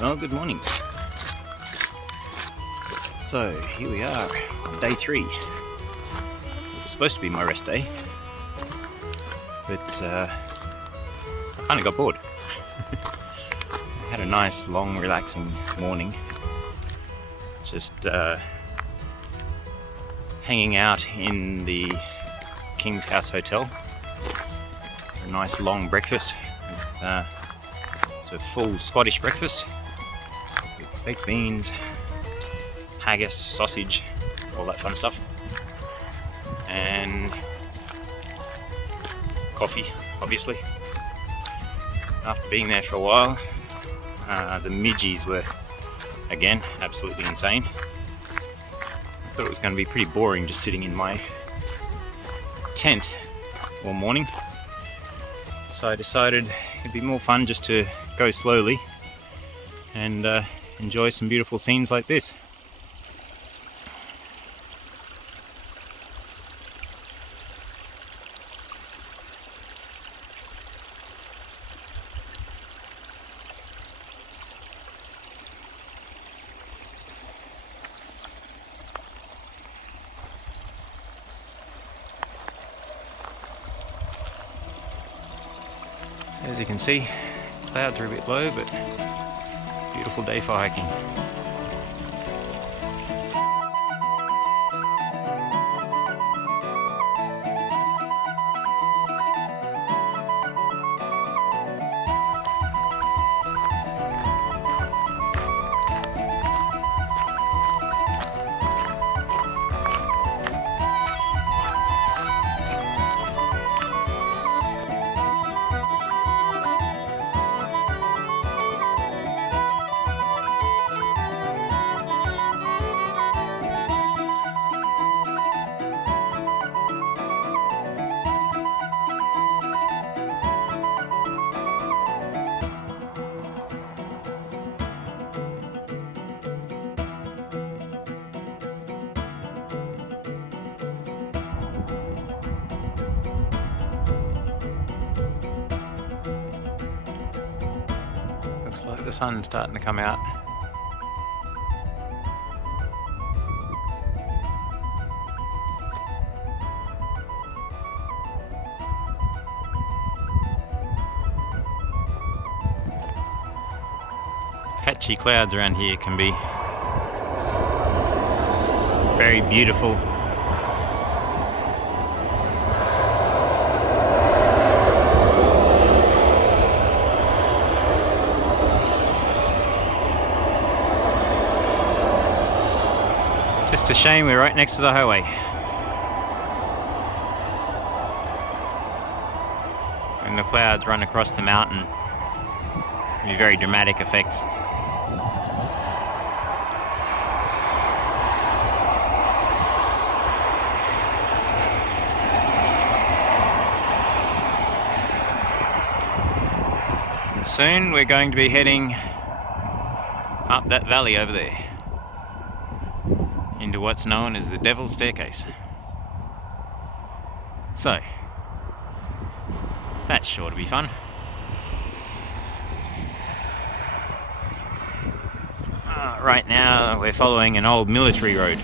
Well, good morning. So here we are, on day 3. It was supposed to be my rest day, but I kind of got bored. I had a nice, long, relaxing morning, just hanging out in the King's House Hotel. A nice long breakfast, it's a full Scottish breakfast with baked beans, haggis, sausage, all that fun stuff, and coffee, obviously. After being there for a while, the midges were, again, absolutely insane. I thought it was going to be pretty boring just sitting in my tent all morning, so I decided it'd be more fun just to go slowly and enjoy some beautiful scenes like this. So as you can see, clouds are a bit low, but beautiful day for hiking. Looks like the sun's starting to come out. Patchy clouds around here can be very beautiful. Just a shame we're right next to the highway. When the clouds run across the mountain, it'll be very dramatic effects. And soon we're going to be heading up that valley over there, into what's known as the Devil's Staircase. So, that's sure to be fun. Right now we're following an old military road.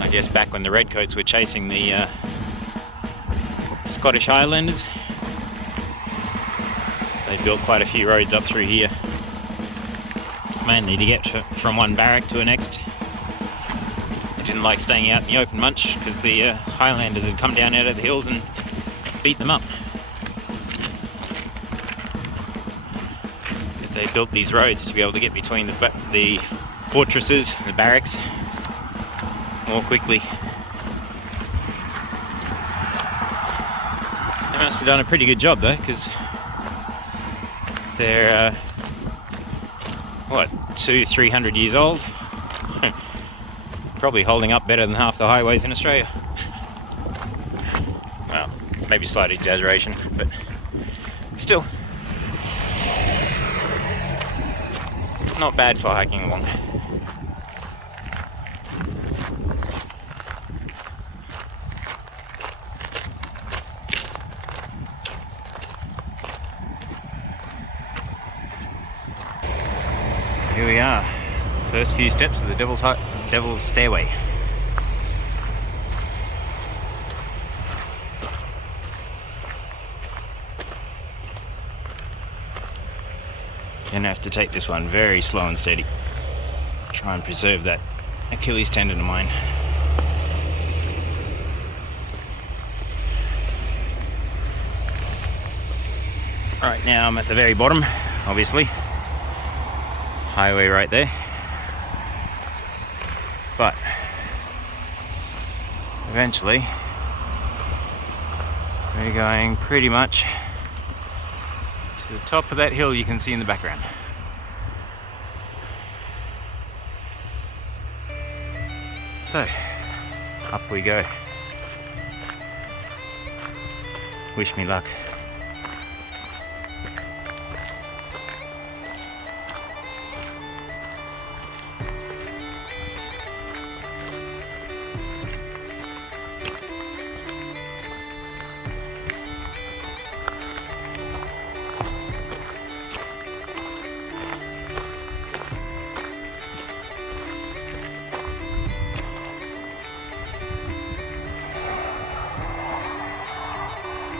I guess back when the Redcoats were chasing the Scottish Highlanders, they built quite a few roads up through here, mainly to get from one barrack to the next. They didn't like staying out in the open much because the Highlanders had come down out of the hills and beat them up. But they built these roads to be able to get between the fortresses, the barracks, more quickly. They must have done a pretty good job though, because they're 200-300 years old. Probably holding up better than half the highways in Australia. Well, maybe slight exaggeration, but still not bad for hiking along. Here we are, first few steps of the Devil's Stairway. Gonna have to take this one very slow and steady. Try and preserve that Achilles tendon of mine. Right now I'm at the very bottom, obviously. Highway right there. But eventually we're going pretty much to the top of that hill you can see in the background. So, up we go. Wish me luck.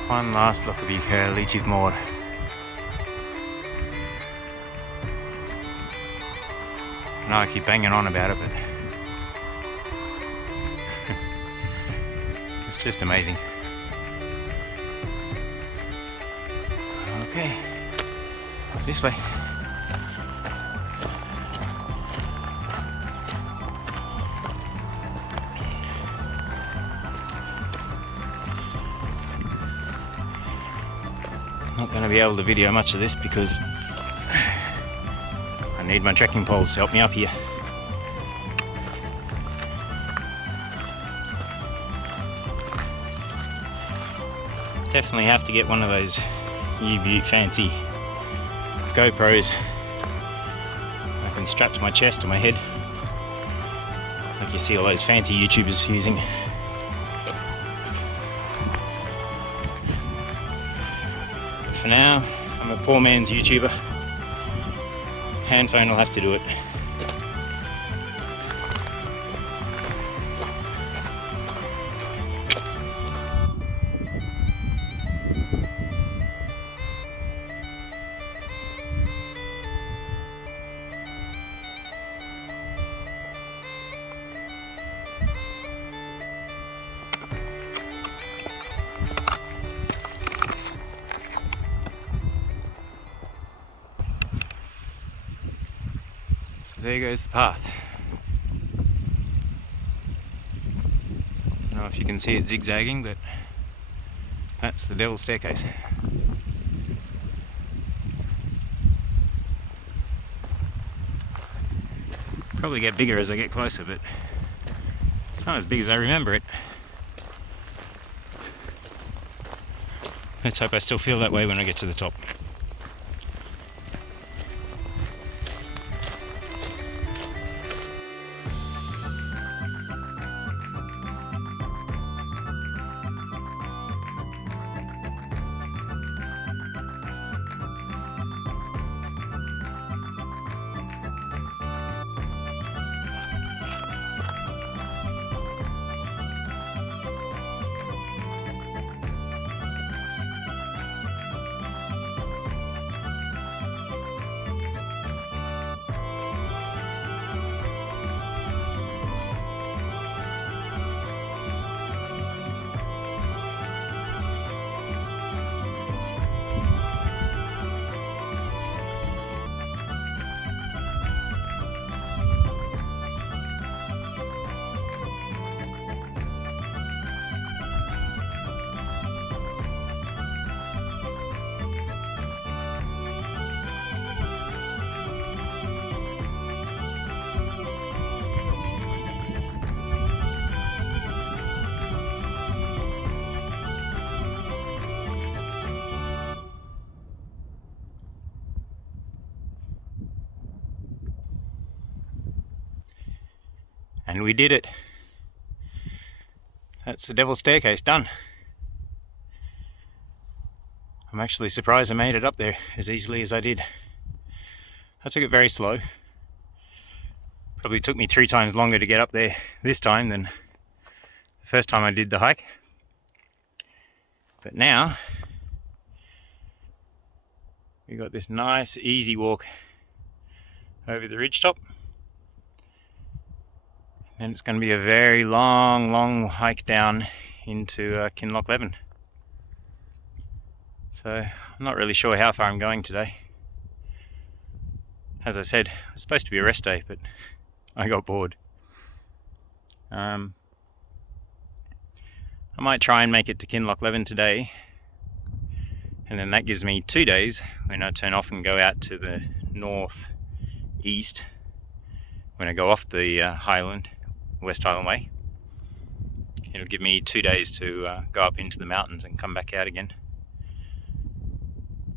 One last look of you, Curly, you've moored. I know I keep banging on about it, but it's just amazing. Okay, this way. Not going to be able to video much of this because I need my trekking poles to help me up here. Definitely have to get one of those U-Butte fancy GoPros I can strap to my chest or my head, like you see all those fancy YouTubers using. For now, I'm a poor man's YouTuber. Handphone will have to do it. There goes the path. I don't know if you can see it zigzagging, but that's the Devil's Staircase. Probably get bigger as I get closer, but it's not as big as I remember it. Let's hope I still feel that way when I get to the top. And we did it. That's the Devil's Staircase done. I'm actually surprised I made it up there as easily as I did. I took it very slow. Probably took me 3 times longer to get up there this time than the first time I did the hike. But now we got this nice easy walk over the ridgetop, and it's going to be a very long hike down into Kinlochleven. So I'm not really sure how far I'm going today. As I said, it was supposed to be a rest day, but I got bored. I might try and make it to Kinlochleven today, and then that gives me 2 days when I turn off and go out to the north-east, when I go off the West Highland Way. It'll give me 2 days to go up into the mountains and come back out again.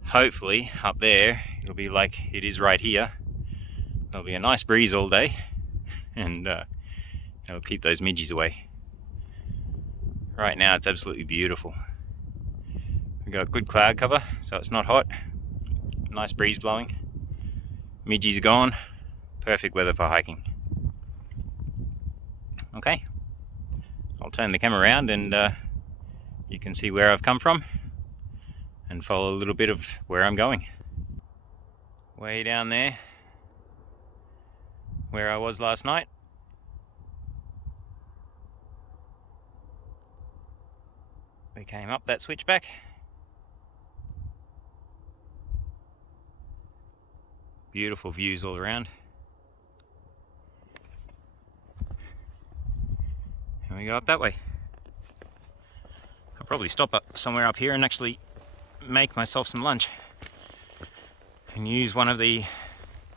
Hopefully up there it'll be like it is right here. There'll be a nice breeze all day, and it'll keep those midges away. Right now it's absolutely beautiful. We've got good cloud cover, so it's not hot. Nice breeze blowing. Midges are gone. Perfect weather for hiking. Okay, I'll turn the camera around and you can see where I've come from and follow a little bit of where I'm going. Way down there, where I was last night. We came up that switchback. Beautiful views all around. And we go up that way. I'll probably stop up somewhere up here and actually make myself some lunch and use one of the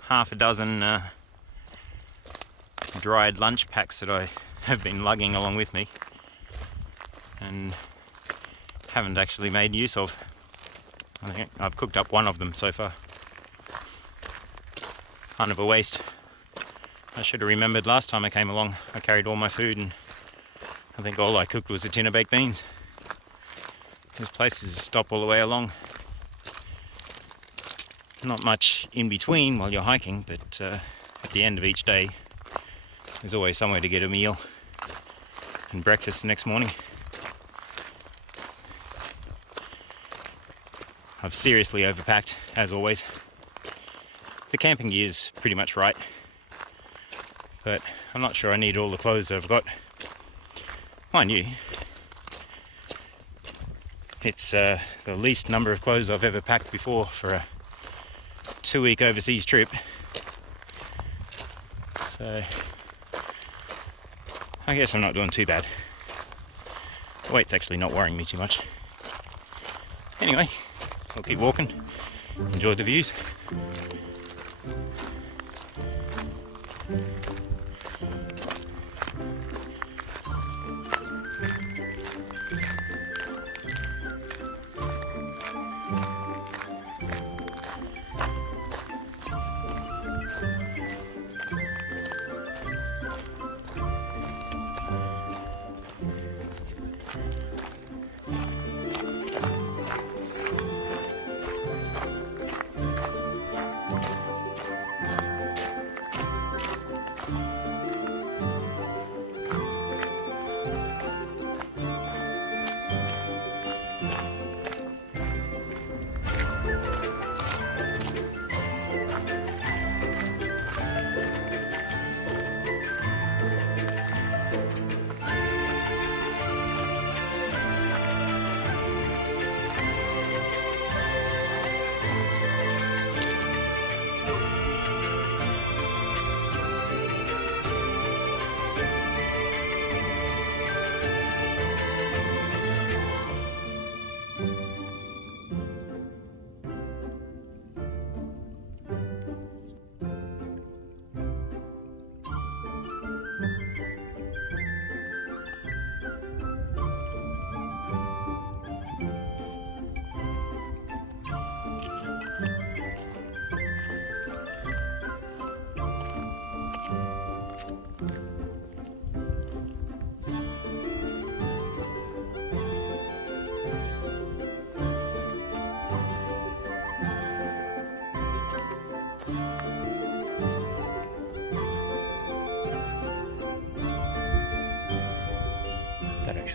half a dozen dried lunch packs that I have been lugging along with me and haven't actually made use of. I think I've cooked up one of them so far. Kind of a waste. I should have remembered last time I came along. I carried all my food and I think all I cooked was a tin of baked beans. There's places to stop all the way along. Not much in between while you're hiking, but at the end of each day there's always somewhere to get a meal and breakfast the next morning. I've seriously overpacked, as always. The camping gear's pretty much right, but I'm not sure I need all the clothes that I've got. Mind you, it's the least number of clothes I've ever packed before for a 2-week overseas trip. So I guess I'm not doing too bad. The weight's actually not worrying me too much. Anyway, I'll keep walking. Enjoy the views.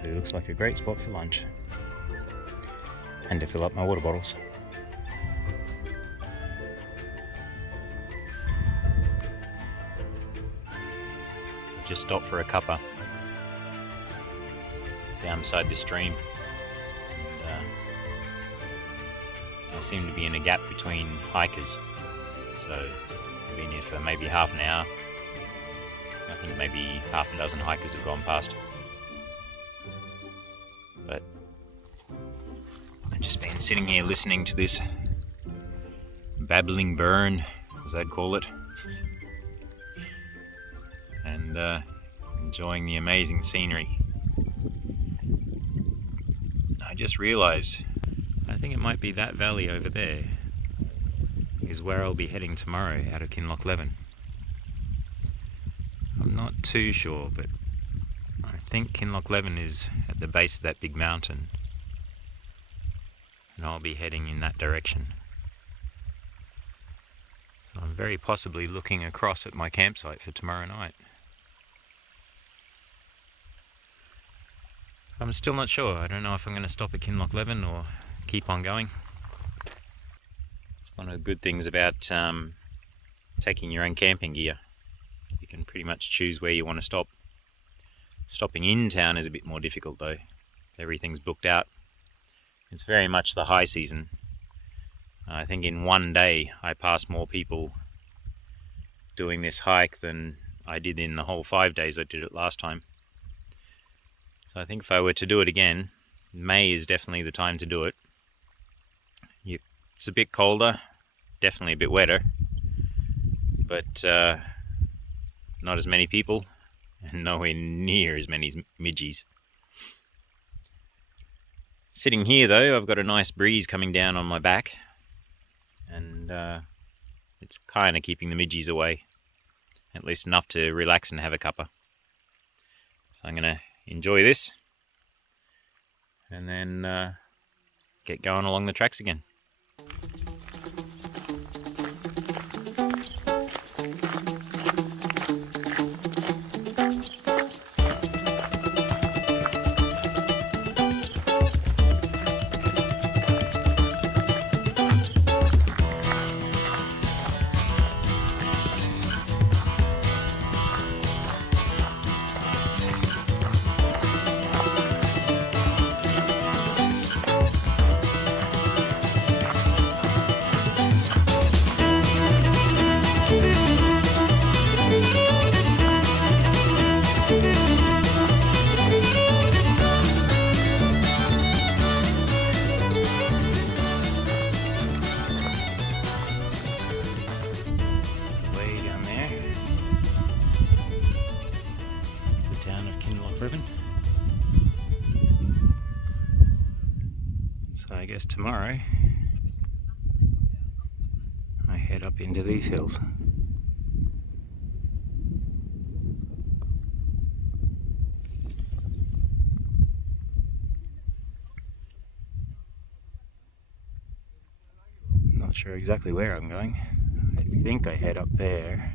actually looks like a great spot for lunch. And to fill up my water bottles. Just stopped for a cuppa down beside the stream. And, I seem to be in a gap between hikers. So I've been here for maybe half an hour. I think maybe half a dozen hikers have gone past. But I've just been sitting here listening to this babbling burn, as they'd call it, and enjoying the amazing scenery. I just realised, I think it might be that valley over there is where I'll be heading tomorrow out of Kinlochleven. I'm not too sure, but I think Kinlochleven is at the base of that big mountain, and I'll be heading in that direction. So I'm very possibly looking across at my campsite for tomorrow night. I'm still not sure. I don't know if I'm going to stop at Kinlochleven or keep on going. It's one of the good things about taking your own camping gear. You can pretty much choose where you want to stop. Stopping in town is a bit more difficult though. Everything's booked out. It's very much the high season. I think in one day I passed more people doing this hike than I did in the whole 5 days I did it last time. So I think if I were to do it again, May is definitely the time to do it. It's a bit colder, definitely a bit wetter, but not as many people and nowhere near as many midgies. Sitting here though, I've got a nice breeze coming down on my back, and it's kind of keeping the midgies away, at least enough to relax and have a cuppa. So I'm going to enjoy this and then get going along the tracks again. So I guess tomorrow I head up into these hills. Not sure exactly where I'm going. I think I head up there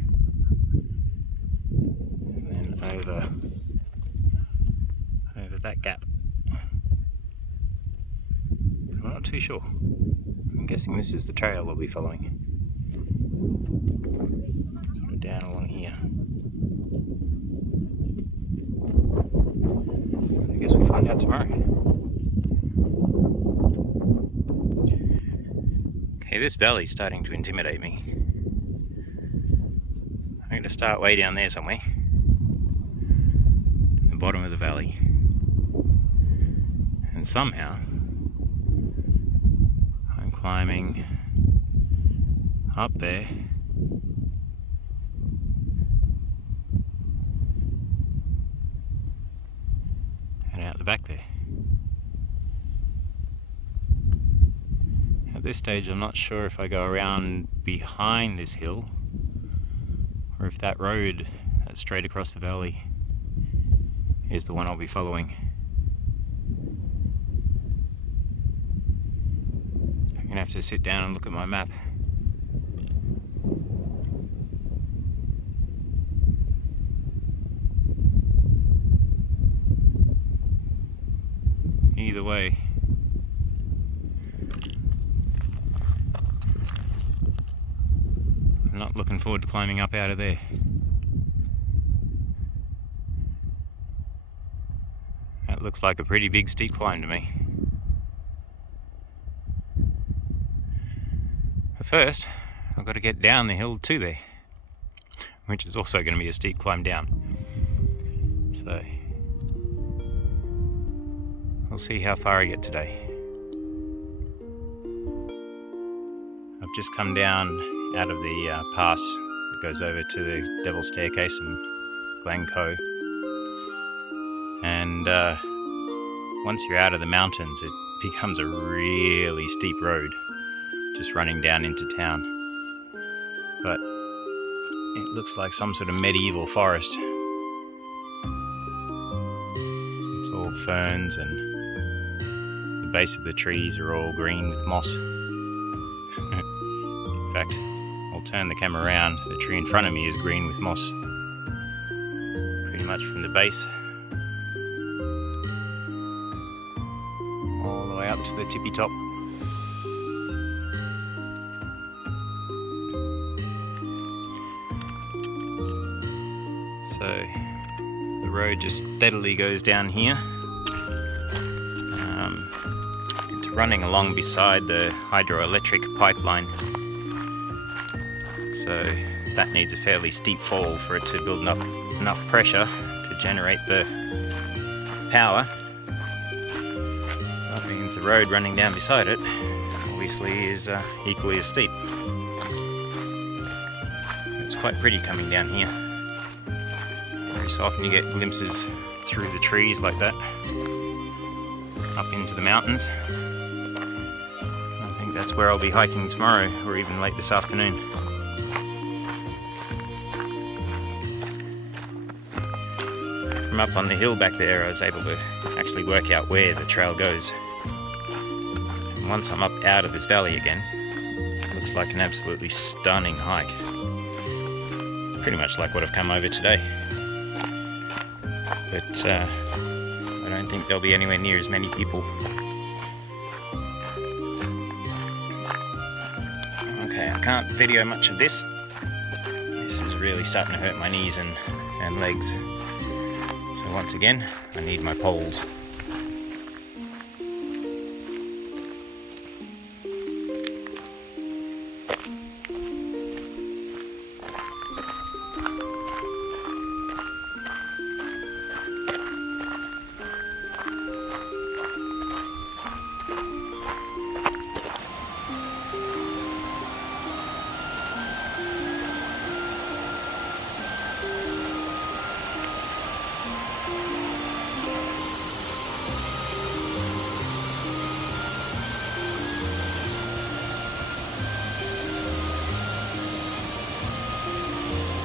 and then over that gap. I'm not too sure. I'm guessing this is the trail I'll be following. Sort of down along here. I guess we'll find out tomorrow. Okay, this valley's starting to intimidate me. I'm going to start way down there somewhere. The bottom of the valley. And somehow I'm climbing up there and out the back there. At this stage I'm not sure if I go around behind this hill or if that road that's straight across the valley is the one I'll be following. I'm gonna have to sit down and look at my map. way. I'm not looking forward to climbing up out of there. That looks like a pretty big steep climb to me. But first, I've got to get down the hill to there, which is also going to be a steep climb down. So, we'll see how far I get today. I've just come down out of the pass that goes over to the Devil's Staircase and Glencoe. And once you're out of the mountains, it becomes a really steep road, just running down into town. But it looks like some sort of medieval forest. It's all ferns, and the base of the trees are all green with moss. In fact, I'll turn the camera around. The tree in front of me is green with moss, pretty much from the base all the way up to the tippy top. So the road just steadily goes down here. It's running along beside the hydroelectric pipeline. So that needs a fairly steep fall for it to build up enough pressure to generate the power. So that means the road running down beside it obviously is equally as steep. It's quite pretty coming down here. Very so often you get glimpses through the trees like that, up into the mountains. I think that's where I'll be hiking tomorrow, or even late this afternoon. From up on the hill back there, I was able to actually work out where the trail goes. And once I'm up out of this valley again, it looks like an absolutely stunning hike. Pretty much like what I've come over today. But I don't think there'll be anywhere near as many people. Okay, I can't video much of this. This is really starting to hurt my knees and legs. So once again, I need my poles.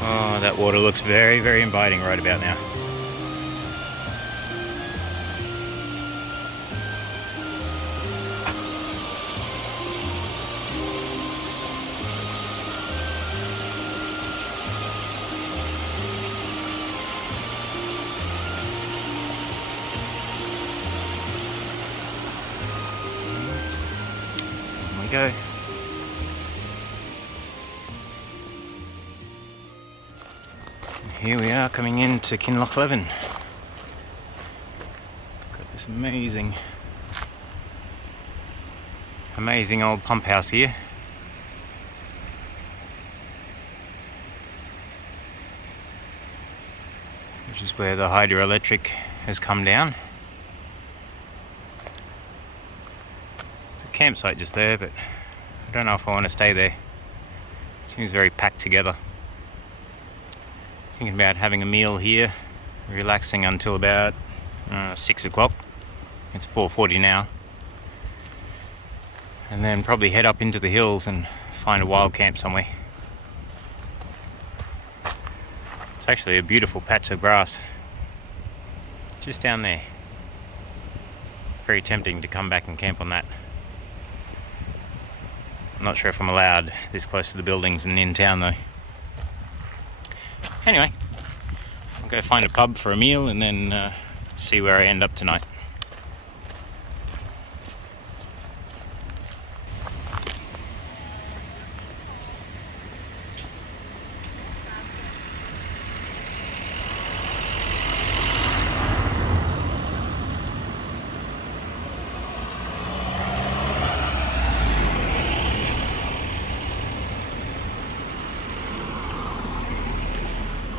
Oh, that water looks very, very inviting right about now. Here we go. Here we are coming into Kinlochleven. Got this amazing old pump house here. Which is where the hydroelectric has come down. There's a campsite just there, but I don't know if I want to stay there. It seems very packed together. Thinking about having a meal here, relaxing until about 6 o'clock. It's 4:40 now. And then probably head up into the hills and find a wild camp somewhere. It's actually a beautiful patch of grass just down there. Very tempting to come back and camp on that. I'm not sure if I'm allowed this close to the buildings and in town though. Anyway, I'll go find a pub for a meal and then see where I end up tonight.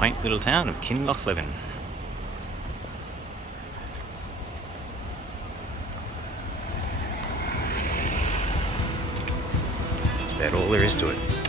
quaint little town of Kinlochleven. That's about all there is to it.